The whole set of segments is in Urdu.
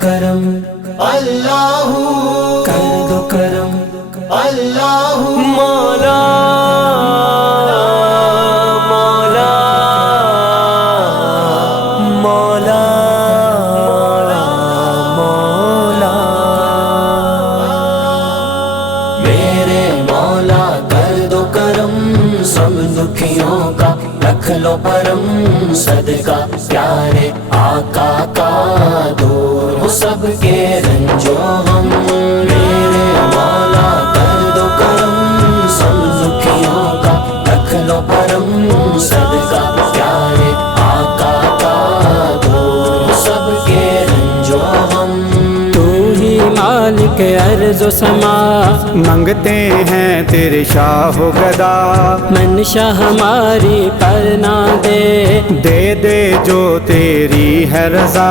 کرم اللہ کر دو کرم اللہ مولا مولا مولا مولا میرے مولا کر دو کرم سب دکھیوں کا رکھ لو پرم صدقہ پیارے آقا کا دور ہو سب کے رنجو غم میرے مولا کر دو کرم سب دکھیوں کا رکھ لو پرم صدقہ پیارے آقا کا دور ہو سب کے رنجو غم تو ہی مالک ارض و سما منگتے ہیں تیرے شاہ و گدا منشا ہماری پر نہ دے دے دے جو تیری ہے رضا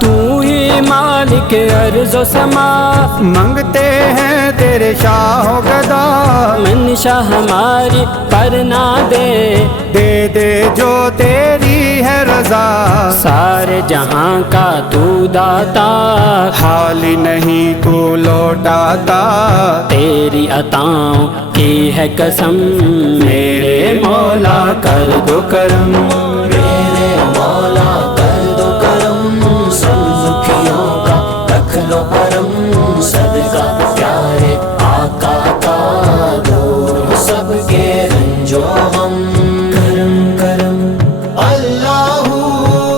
تو ہی مالک ارض و سما منگتے ہیں تیرے شاہ و گدا منشا ہماری پر نہ دے دے دے جو تیری ہے رضا سارے جہاں کا تو داتا خالی نہیں تو لوٹاتا تیری عطاؤں کی ہے قسم میرے مولا کر دو کرم میرے مولا کر دو کرم سب دکھیوں کا رکھ لو پرم صدقہ پیارے آقا کا دور ہو سب کے رنجو غم کرم کرم اللہ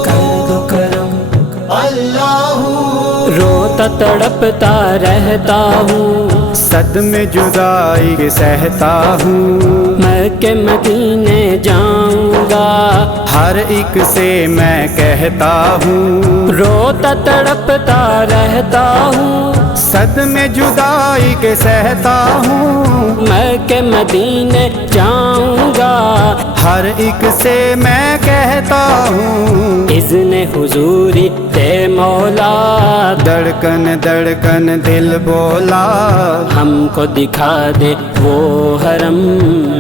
کر دو کرم اللہ روتا تڑپتا رہتا ہوں صدمے جدائی کے سہتا ہوں میں کہ مدینے جاؤں گا ہر ایک سے میں کہتا ہوں روتا تڑپتا رہتا ہوں صدمے جدائی کے سہتا ہوں میں کہ مدینے جاؤں گا ہر ایک سے میں کہتا ہوں اذن حضوری دے مولا دھڑکن دھڑکن دل بولا ہم کو دکھا دے وہ حرم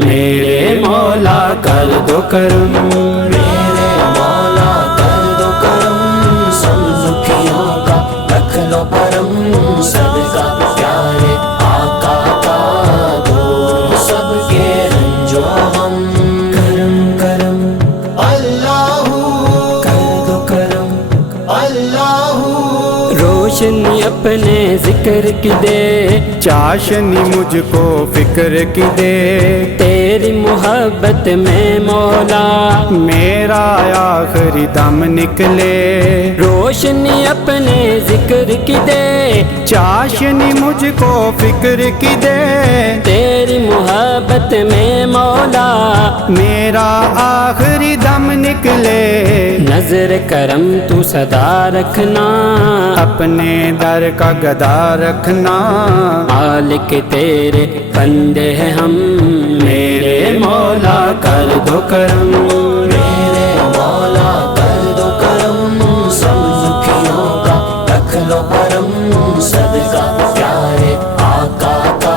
میرے مولا کر دو کرم میرے مولا کر دو کرم سب دکھیوں کا رکھ لو پرم صدقہ پیارے آقا کا دور ہو سب کے رنجو غم کرم کرم اللہ کر دو کرم اللہ روشنی اپنے ذکر کی دے چاشنی مجھ کو فکر کی دے تیری محبت میں مولا میرا آخری دم نکلے روشنی اپنے ذکر کی دے چاشنی مجھ کو فکر کی دے تیری محبت میں مولا میرا آخری دم نکلے نظر کرم تو صدا رکھنا اپنے در کا گدا رکھنا مالک تیرے بندے ہیں ہم میرے مولا کر دو کرم میرے مولا کر دو کرم سب دکھیوں کا رکھ لو پرم صدقہ پیارے آقا کا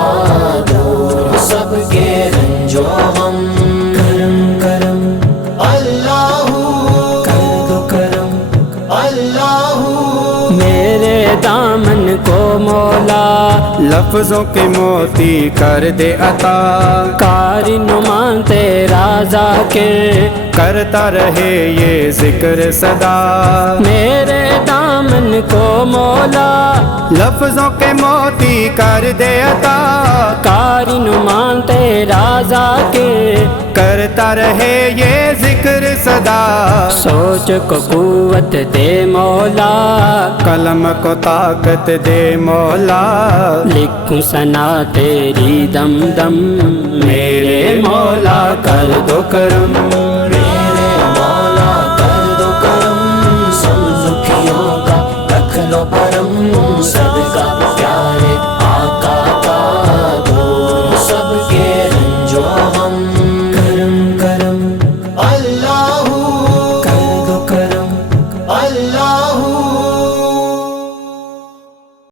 دور ہو سب کے رنجو غم کرم کرم اللہ کر دو کرم اللہ میرے دامن کو مولا لفظوں کے موتی کر دے عطا کاری نمان تیرا ذاکر کرتا رہے یہ ذکر صدا میرے دامن کو مولا لفظوں کے موتی کر دے عطا کاری نمان تیرا ذاکر کرتا رہے یہ ذکر صدا سوچ کو قوت دے مولا قلم کو طاقت دے مولا لکھوں ثنا تیری دم دم میرے مولا کر دو کرم